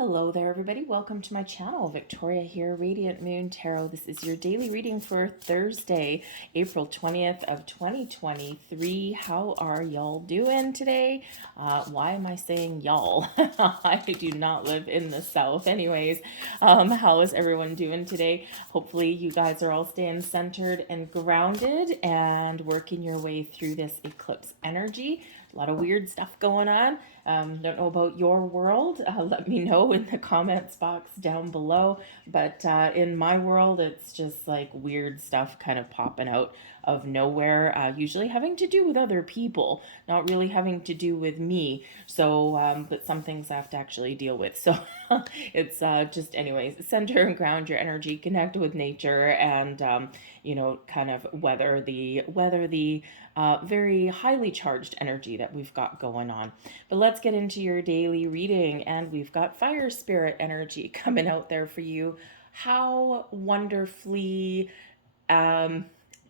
Hello there, everybody. Welcome to my channel. Victoria here, Radiant Moon Tarot. This is your daily reading for Thursday, April 20th of 2023. How are y'all doing today? Why am I saying y'all? I do not live in the South. Anyways, how is everyone doing today? Hopefully you guys are all staying centered and grounded and working your way through this eclipse energy. A lot of weird stuff going on. Don't know about your world. Let me know in the comments box down below. But in my world, it's just like weird stuff kind of popping out of nowhere, usually having to do with other people, not really having to do with me. So, but some things I have to actually deal with. So it's just, anyways, center and ground your energy, connect with nature, and kind of weather the very highly charged energy that we've got going on. But let's get into your daily reading, and we've got fire spirit energy coming out there for you. How wonderfully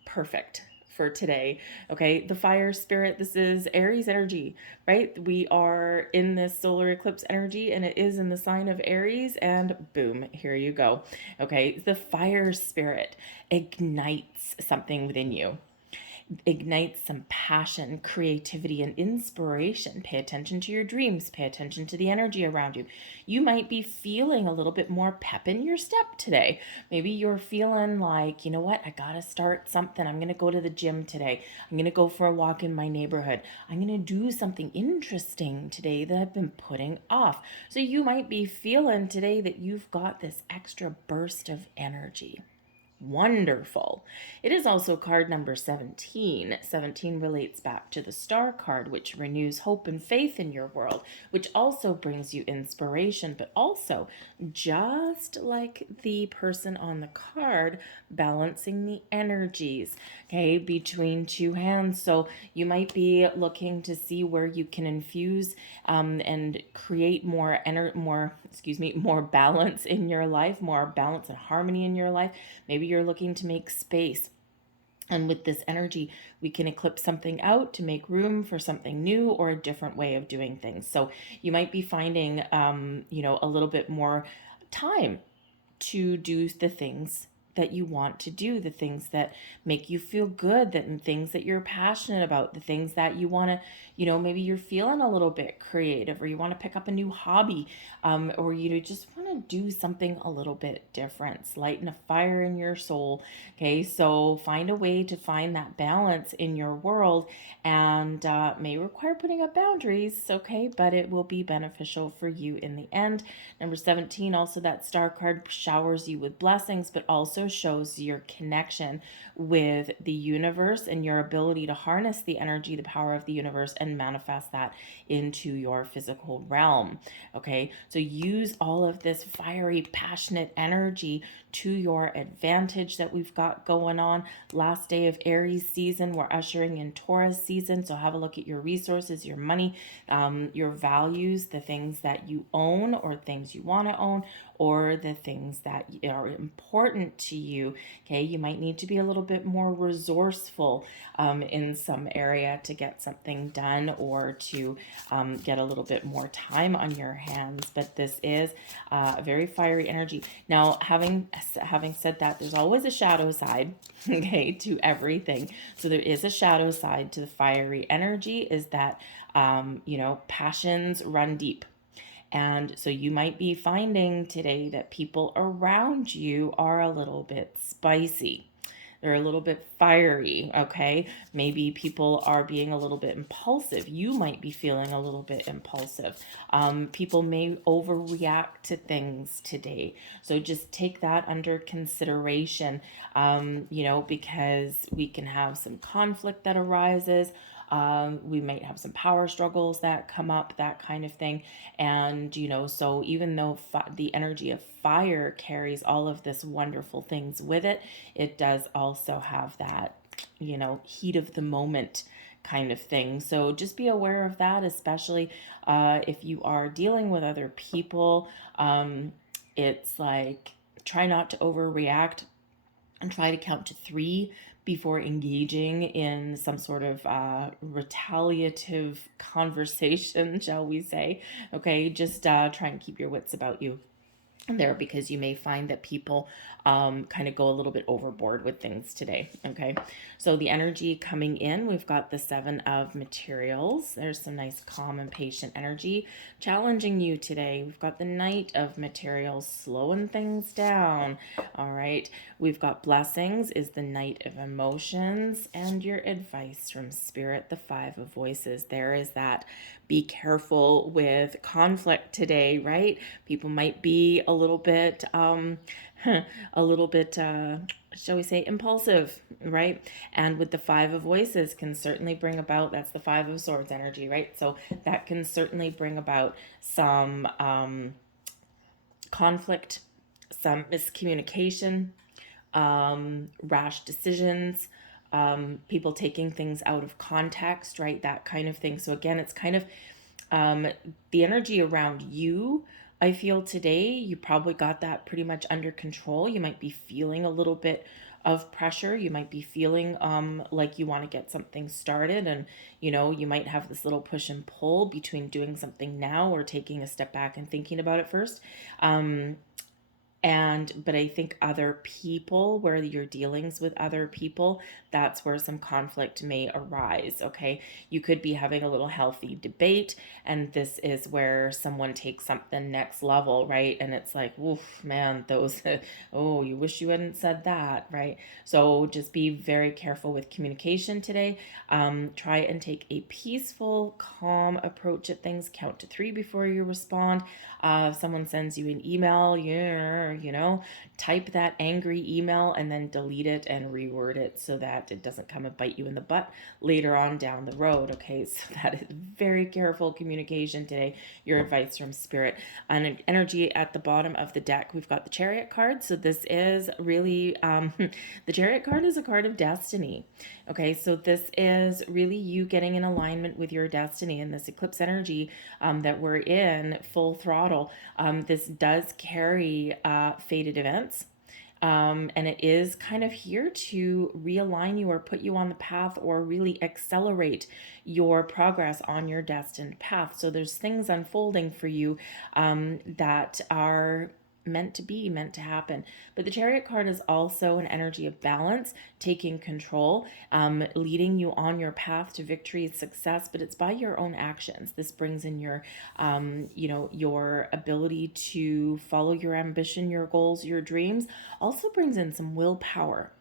perfect for today. Okay, the fire spirit, this is Aries energy, right? We are in this solar eclipse energy, and it is in the sign of Aries, and boom, here you go. Okay, the fire spirit ignites something within you, ignites some passion, creativity, and inspiration. Pay attention to your dreams. Pay attention to the energy around you. You might be feeling a little bit more pep in your step today. Maybe you're feeling like, you know what, I gotta start something. I'm gonna go to the gym today. I'm gonna go for a walk in my neighborhood. I'm gonna do something interesting today that I've been putting off. So you might be feeling today that you've got this extra burst of energy. Wonderful. It is also card number 17. 17 relates back to the star card, which renews hope and faith in your world, which also brings you inspiration, but also, just like the person on the card, balancing the energies, okay, between two hands. So you might be looking to see where you can infuse and create more balance in your life, more balance and harmony in your life. Maybe you're looking to make space. And with this energy, we can eclipse something out to make room for something new or a different way of doing things. So you might be finding, a little bit more time to do the things that you want to do, the things that make you feel good, that things that you're passionate about, the things that you want to, maybe you're feeling a little bit creative, or you want to pick up a new hobby, or you just want to do something a little bit different, lighten a fire in your soul. Okay, so find a way to find that balance in your world, and may require putting up boundaries, okay, but it will be beneficial for you in the end. Number 17, also that star card showers you with blessings, but also shows your connection with the universe and your ability to harness the energy, the power of the universe, and manifest that into your physical realm. Okay, so use all of this fiery, passionate energy to your advantage that we've got going on. Last day of Aries season, we're ushering in Taurus season. So have a look at your resources, your money, your values, the things that you own or things you want to own, or the things that are important to you. Okay, you might need to be a little bit more resourceful in some area to get something done, or to get a little bit more time on your hands. But this is a very fiery energy. Now, having said that, there's always a shadow side, okay, to everything. So there is a shadow side to the fiery energy, is that passions run deep. And so you might be finding today that people around you are a little bit spicy. They're a little bit fiery, okay? Maybe people are being a little bit impulsive. You might be feeling a little bit impulsive. People may overreact to things today. So just take that under consideration, because we can have some conflict that arises. We might have some power struggles that come up, that kind of thing. And, so even though the energy of fire carries all of this wonderful things with it, it does also have that, heat of the moment kind of thing. So just be aware of that, especially if you are dealing with other people. It's like, try not to overreact and try to count to 3 before engaging in some sort of retaliative conversation, shall we say. Okay, just try and keep your wits about you there, because you may find that people kind of go a little bit overboard with things today. Okay, so the energy coming in, we've got the Seven of Materials. There's some nice calm and patient energy challenging you today. We've got the Knight of Materials, slowing things down. All right, we've got Blessings is the Knight of Emotions, and your advice from Spirit, the Five of Voices. There is that, be careful with conflict today, right? People might be a little bit shall we say, impulsive, right? And with the Five of Voices can certainly bring about, that's the Five of Swords energy, right? So that can certainly bring about some conflict, some miscommunication, rash decisions, people taking things out of context, right? That kind of thing. So again, it's kind of the energy around you. I feel today you probably got that pretty much under control. You might be feeling a little bit of pressure. You might be feeling like you want to get something started, and you might have this little push and pull between doing something now or taking a step back and thinking about it first. But I think other people, where you're dealings with other people, that's where some conflict may arise. Okay, you could be having a little healthy debate, and this is where someone takes something next level, right? And it's like, oof, man, those oh, you wish you hadn't said that, right? So just be very careful with communication today. Try and take a peaceful, calm approach at things. Count to 3 before you respond. If someone sends you an email, type that angry email and then delete it and reword it so that it doesn't come and bite you in the butt later on down the road. Okay, so that is very careful communication today. Your advice from Spirit. And an energy at the bottom of the deck, we've got the Chariot card. So this is really, the Chariot card is a card of destiny. Okay, so this is really you getting in alignment with your destiny, and this eclipse energy that we're in full throttle. This does carry fated events. And it is kind of here to realign you or put you on the path or really accelerate your progress on your destined path. So there's things unfolding for you that are meant to be, meant to happen. But the Chariot card is also an energy of balance, taking control, leading you on your path to victory and success, but it's by your own actions. This brings in your your ability to follow your ambition, your goals, your dreams. Also brings in some willpower,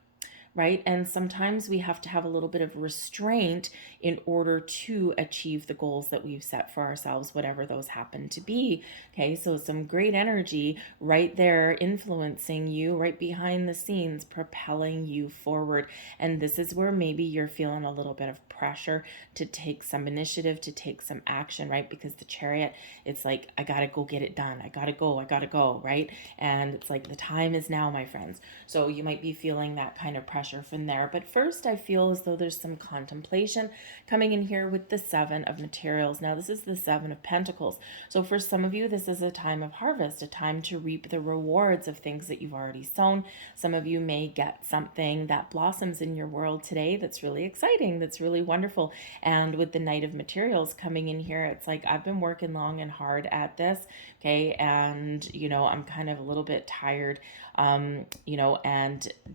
right? And sometimes we have to have a little bit of restraint in order to achieve the goals that we've set for ourselves, whatever those happen to be. Okay, so some great energy right there influencing you, right behind the scenes, propelling you forward. And this is where maybe you're feeling a little bit of pressure to take some initiative, to take some action, right? Because the Chariot, it's like, I gotta go get it done. I gotta go, right? And it's like, the time is now, my friends. So you might be feeling that kind of pressure from there. But first, I feel as though there's some contemplation coming in here with the Seven of Materials. Now, this is the Seven of Pentacles. So for some of you, this is a time of harvest, a time to reap the rewards of things that you've already sown. Some of you may get something that blossoms in your world today that's really exciting, that's really wonderful. And with the Knight of Materials coming in here, it's like, I've been working long and hard at this, okay? And, I'm kind of a little bit tired, and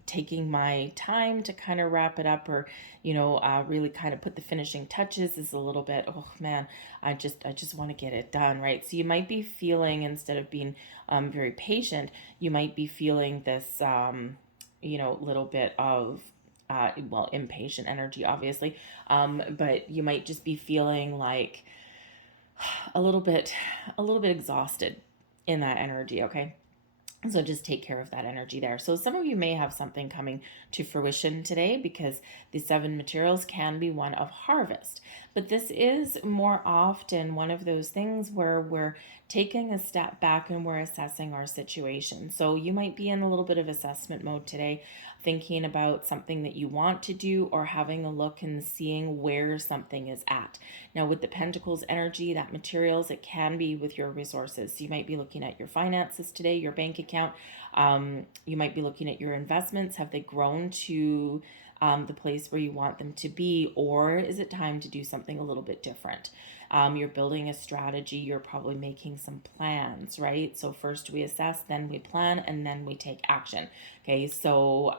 taking my time to kind of wrap it up, or, really kind of put the finishing touches is a little bit, oh man, I just want to get it done, right? So you might be feeling, instead of being very patient, you might be feeling this, little bit of impatient energy, obviously, but you might just be feeling like a little bit exhausted in that energy. Okay, so just take care of that energy there. So some of you may have something coming to fruition today, because the Seven Materials can be one of harvest. But this is more often one of those things where we're taking a step back and we're assessing our situation. So you might be in a little bit of assessment mode today, thinking about something that you want to do, or having a look and seeing where something is at. Now with the Pentacles energy, that Materials, it can be with your resources. So you might be looking at your finances today, your bank account. You might be looking at your investments. Have they grown to the place where you want them to be, or is it time to do something a little bit different? You're building a strategy, you're probably making some plans, right? So first we assess, then we plan, and then we take action. Okay, so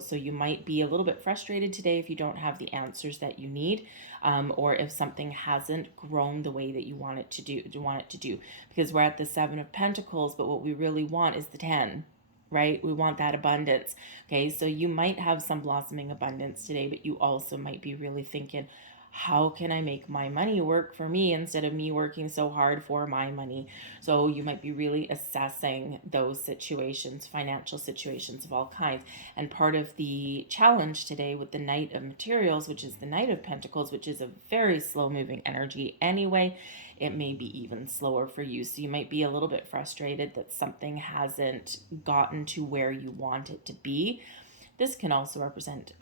so you might be a little bit frustrated today if you don't have the answers that you need, or if something hasn't grown the way that you want it to do, because we're at the Seven of Pentacles, but what we really want is the 10. Right? We want that abundance. Okay, so you might have some blossoming abundance today, but you also might be really thinking, how can I make my money work for me instead of me working so hard for my money? So you might be really assessing those situations, financial situations of all kinds. And part of the challenge today with the Knight of Materials, which is the Knight of Pentacles, which is a very slow moving energy anyway, it may be even slower for you. So you might be a little bit frustrated that something hasn't gotten to where you want it to be. This can also represent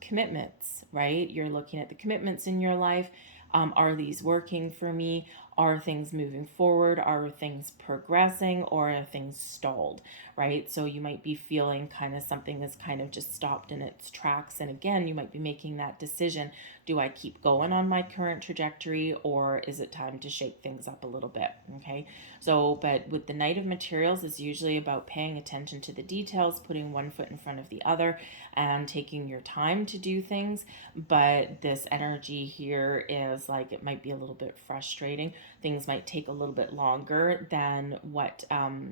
commitments, right? You're looking at the commitments in your life. Are these working for me? Are things moving forward? Are things progressing, or are things stalled, right? So you might be feeling kind of something that's kind of just stopped in its tracks. And again, you might be making that decision. Do I keep going on my current trajectory, or is it time to shake things up a little bit? Okay. So, but with the Knight of Materials, it's usually about paying attention to the details, putting one foot in front of the other, and taking your time to do things. But this energy here is like, it might be a little bit frustrating. Things might take a little bit longer than what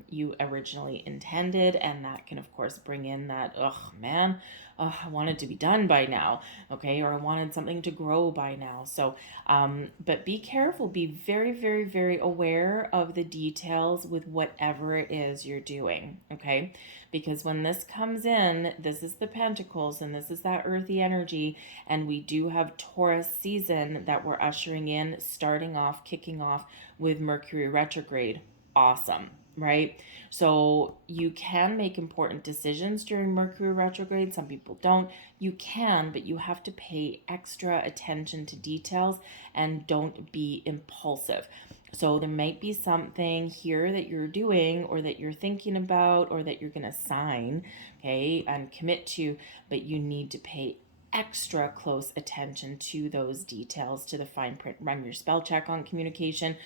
you originally intended. And that can, of course, bring in that, oh man, I wanted to be done by now, okay, or I wanted something to grow by now. So, but be careful, be very, very, very aware of the details with whatever it is you're doing, okay? Because when this comes in, this is the Pentacles, and this is that earthy energy, and we do have Taurus season that we're ushering in, starting off, kicking off with Mercury retrograde. Awesome, right? So you can make important decisions during Mercury retrograde. Some people don't. You can, but you have to pay extra attention to details and don't be impulsive. So there might be something here that you're doing, or that you're thinking about, or that you're going to sign, okay, and commit to, but you need to pay extra close attention to those details, to the fine print. Run your spell check on communication,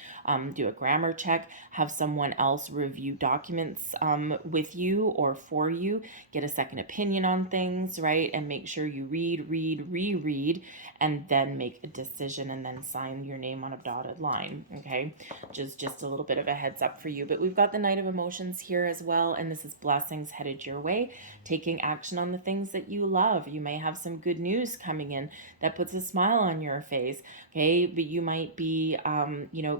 do a grammar check, have someone else review documents with you or for you, get a second opinion on things, right? And make sure you reread, and then make a decision, and then sign your name on a dotted line, okay? Just a little bit of a heads up for you. But we've got the Knight of Emotions here as well, and this is blessings headed your way, taking action on the things that you love. You may have some good news coming in that puts a smile on your face, okay? But you might be,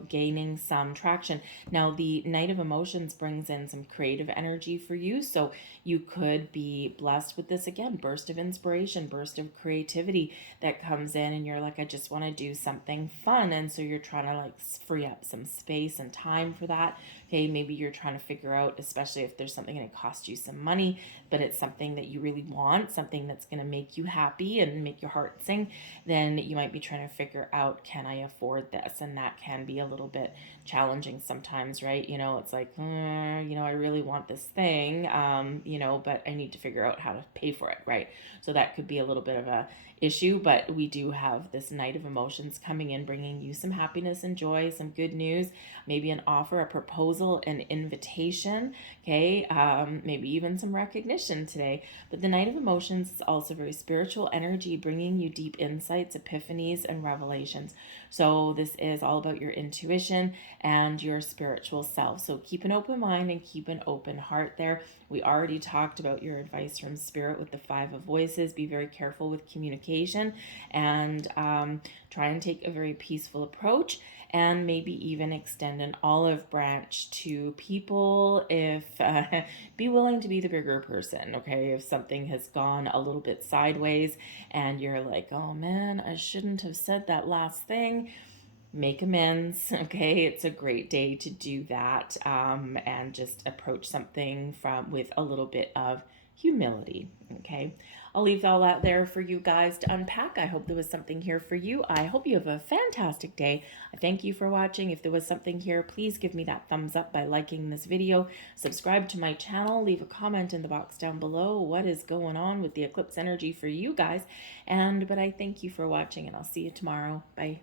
gaining some traction. Now, the Knight of Emotions brings in some creative energy for you, so you could be blessed with this, again, burst of inspiration, burst of creativity that comes in, and you're like, I just want to do something fun, and so you're trying to like free up some space and time for that. Okay, maybe you're trying to figure out, especially if there's something going to cost you some money, but it's something that you really want, something that's going to make you happy and make your heart sing, then you might be trying to figure out, can I afford this? And that can be a little bit challenging sometimes, right? It's like, I really want this thing, but I need to figure out how to pay for it, right? So that could be a little bit of a issue, but we do have this Knight of Emotions coming in, bringing you some happiness and joy, some good news, maybe an offer, a proposal, an invitation, okay, maybe even some recognition today. But the Knight of Emotions is also very spiritual energy, bringing you deep insights, epiphanies, and revelations. So this is all about your intuition and your spiritual self. So keep an open mind and keep an open heart there. We already talked about your advice from Spirit with the Five of Voices. Be very careful with communication, and try and take a very peaceful approach, and maybe even extend an olive branch to people if be willing to be the bigger person, okay? If something has gone a little bit sideways and you're like, oh man, I shouldn't have said that last thing, make amends, okay? It's a great day to do that, and just approach something with a little bit of humility, okay? I'll leave all that there for you guys to unpack. I hope there was something here for you. I hope you have a fantastic day. I thank you for watching. If there was something here, please give me that thumbs up by liking this video. Subscribe to my channel. Leave a comment in the box down below. What is going on with the eclipse energy for you guys? But I thank you for watching, and I'll see you tomorrow. Bye.